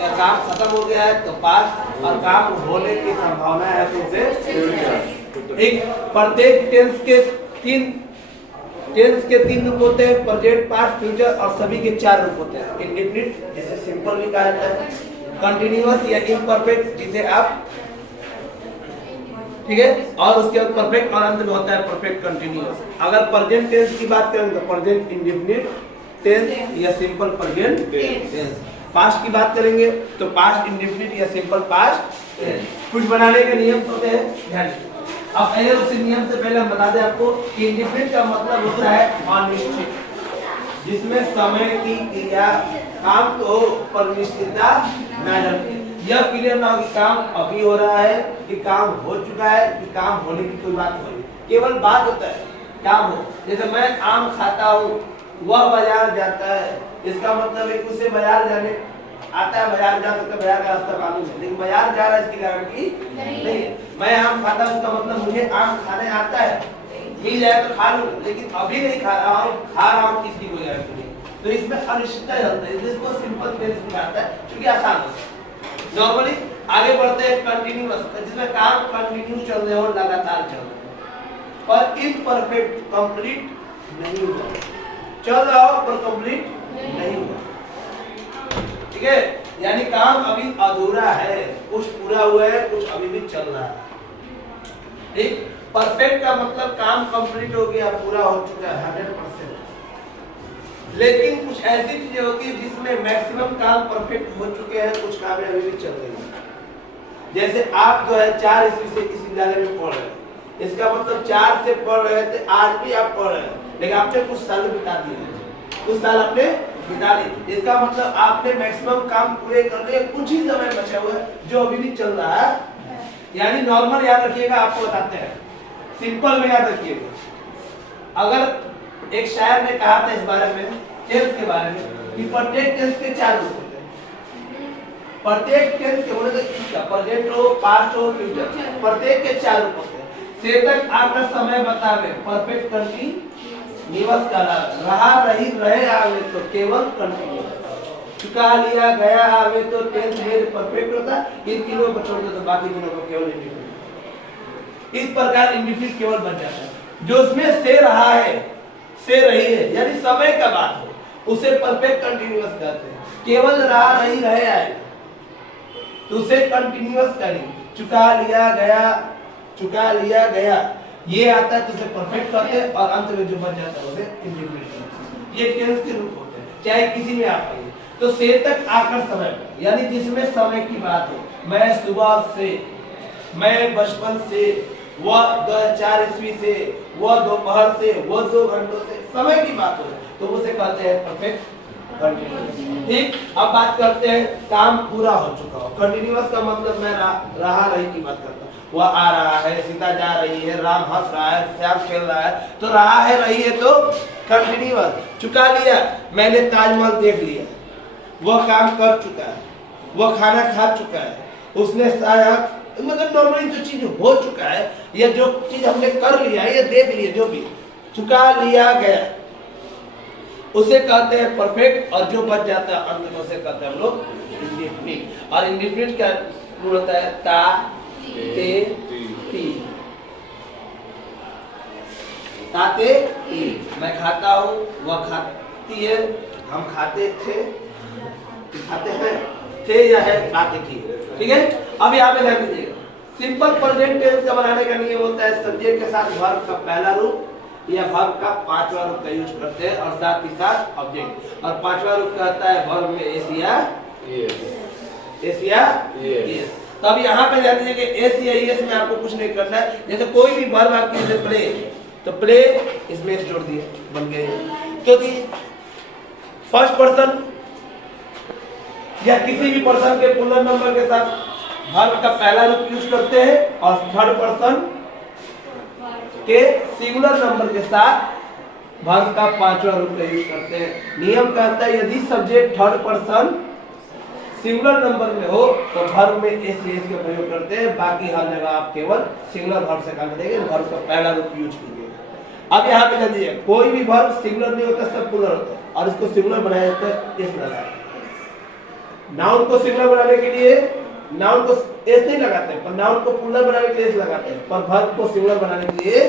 या काम खत्म हो गया है तो पास्ट, और काम होने की संभावना है तो उसे एक प्रत्येक टेंस के तीन रूप होते हैं, प्रेजेंट, पास्ट, फ्यूचर, और सभी के 4 रूप होते हैं। इंडेफिनिट जिसे सिंपल भी कहा जाता है, कंटिन्यूअस या इम्परफेक्ट जिसे आप, ठीक है, और उसके बाद परफेक्ट और अंत में होता है परफेक्ट कंटिन्यूअस। अगर प्रेजेंट टेंस की बात करें तो प्रेजेंट इंडेफिनिट टेंस या सिंपल प्रेजेंट टेंस। पास्ट की बात करेंगे तो पास्ट इंडेफिनिट या सिंपल पास्ट टेंस। कुछ बनाने के नियम होते हैं, ध्यान दीजिए। अब पहले उस नियम से पहले हम बता दें आपको कि इंडेफिनिट का मतलब होता है अनिश्चित, जिसमें समय की क्रिया काम तो पर निश्चितता न रहती। यह क्लियर ना हो कि काम अभी हो रहा है, कि काम हो चुका है, कि काम होने की कोई बात हो रही, केवल बात होता है काम हो। जैसे मैं आम खाता हूँ, वह बाजार जाता है, इसका मतलब है कि उसे बाजार जाने आता है, बाजार जा सकता है, बाजार का रास्ता मालूम है, लेकिन बाजार जा रहा है इसकी गारंटी नहीं है। मैं आम खाता हूँ, उसका मतलब मुझे आम खाने आता है, मिल जाए तो खा लूँ, लेकिन अभी नहीं खा रहा हूँ किसी कोई गारंटी नहीं। तो इसमें अनिश्चितता चलता है, जिसको सिंपल टेंस कहता है, क्योंकि आसान होता है। नॉर्मली आगे बढ़ते हैं कंटिन्यूअस, जिसमें काम कंटिन्यू चल रहे हो, लगातार चल रहे हो, पर इम्परफेक्ट कंप्लीट नहीं हुआ, चल रहा हो पर कंप्लीट नहीं हुआ, ठीक है, यानी काम अभी अधूरा है, कुछ पूरा हुआ है, कुछ अभी भी चल रहा है, ठीक। परफेक्ट का मतलब काम कंप्लीट हो गया, पूरा हो चुका है 100%। लेकिन कुछ ऐसी चीजें होती है जिसमें मैक्सिमम काम परफेक्ट हो चुके हैं, कुछ काम अभी भी चल रही है। जैसे आप जो है 4 ईस्वी से इस विद्यालय में पढ़ रहे हैं, इसका मतलब 4 से पढ़ रहे थे, आज भी आप पढ़ रहे हैं, लेकिन आपने कुछ साल बिता दिए, कुछ साल आपने बिता लिए, इसका मतलब आपने मैक्सिमम काम पूरे कर लिए, कुछ ही समय बचा हुआ है जो अभी भी चल रहा है। यानी नॉर्मल याद रखिएगा, आपको बताते हैं, सिंपल में याद रखिएगा। अगर एक शायर ने कहा था इस बारे में, टेंस के बारे में, कि प्रत्येक टेंस के 4 रूप होते हैं। प्रत्येक टेंस के बोले तो इसका प्रेजेंट हो, पास्ट हो, फ्यूचर, प्रत्येक के 4 रूप होते हैं। से तक आपका समय बतावे, परफेक्ट कंटिन्यूअस का रहा, रही, रहे, आवे तो केवल कंटिन्यूअस, चुका, लिया, गया, आवे तो टेंस में परफेक्ट होता है। इन तीनों को छोड़ दो तो बाकी तीनों को केवल इंडेफिनिट। इस प्रकार इंडेफिनिट केवल बन जाता है। जो उसमें से रहा है, से रही है, यानी समय का बात हो, उसे परफेक्ट कंटिन्यूअस कहते हैं। केवल रहा, रही, रहे, आए तो उसे कंटिन्यूअस करेंगे। चुका, लिया, गया, चुका, लिया, गया, ये आता है तो उसे परफेक्ट कहते हैं, और अंत में जो बच जाता है उसे इंडेफिनिट कहते हैं। ये टेंस के रूप होते हैं, चाहे किसी में आप आइए। तो से तक आकर समय, यानी जिसमें समय की बात हो, मैं सुबह से, मैं बचपन से, वह 2004 ईस्वी से, वह दोपहर से, वह 2 घंटों से, समय की बात हो तो उसे कहते हैं परफेक्ट कंटिन्यूअस, ठीक। अब बात करते हैं काम पूरा हो चुका हो। कंटिन्यूअस का मतलब मैं रहा, रही की बात करता हूँ। वह आ रहा है, सीता जा रही है, राम हंस रहा है, श्याम खेल रहा है, तो रहा है, रही है तो कंटिन्यूअस। चुका लिया, मैंने ताजमहल देख लिया, वह काम कर चुका है, वह खाना खा चुका है, उसने शायद, मतलब नॉर्मली जो चीज हो चुका है, या जो चीज हमने कर लिया है, या देख लिया, जो भी चुका, लिया, गया, उसे कहते हैं परफेक्ट। और जो बच जाता है अंत में उसे कहते हैं हम लोग इंडेफिनिट। और इंडेफिनिट का रूल होता है ता, ते, ती, ताते, ती। मैं खाता हूँ, वह खाती है, हम खाते थे, खाते हैं, थे या है, खाते की, ठीक है। अब यहाँ पे ध्यान दीजिएगा, सिंपल प्रेजेंट टेंस का बनाने का नियम होता है सब्जेक्ट के साथ वर्ब का पहला रूप या वर्ब का 5वां रूप का यूज करते हैं, और साथ ही साथ ऑब्जेक्ट। और 5वां रूप कहता है वर्ब में एस या यस। तो अब यहाँ पे ध्यान दीजिए कि एस या यस में आपको कुछ नहीं करना है। जैसे कोई भी वर्ब आपके जैसे प्ले, तो प्ले इसमें जोड़ दिए, बन गए। क्योंकि फर्स्ट पर्सन या किसी भी पर्सन के प्लूरल नंबर के साथ वर्ब का पहला रूप यूज करते हैं, और थर्ड पर्सन के सिंगुलर नंबर के साथ वर्ब का 5वां रूप का यूज करते हैं। नियम कहता है यदि subject third person singular number में हो तो वर्ब में एस का प्रयोग करते हैं, बाकी हर जगह आप केवल सिंगुलर वर्ब से काम करेंगे, वर्ब का पहला रूप यूज कीजिए। अब यहाँ पे ध्यान दीजिए, कोई भी वर्ब सिंगुलर नहीं होता, सब प्लूरल होता है, और इसको सिंगुलर बनाया जाता है इस तरह से। नाउन को सिंगुलर बनाने के लिए नाउन को एस नहीं लगाते हैं, पर नाउन को प्लूरल बनाने के लिए एस लगाते हैं, पर वर्ब को सिंगुलर बनाने के लिए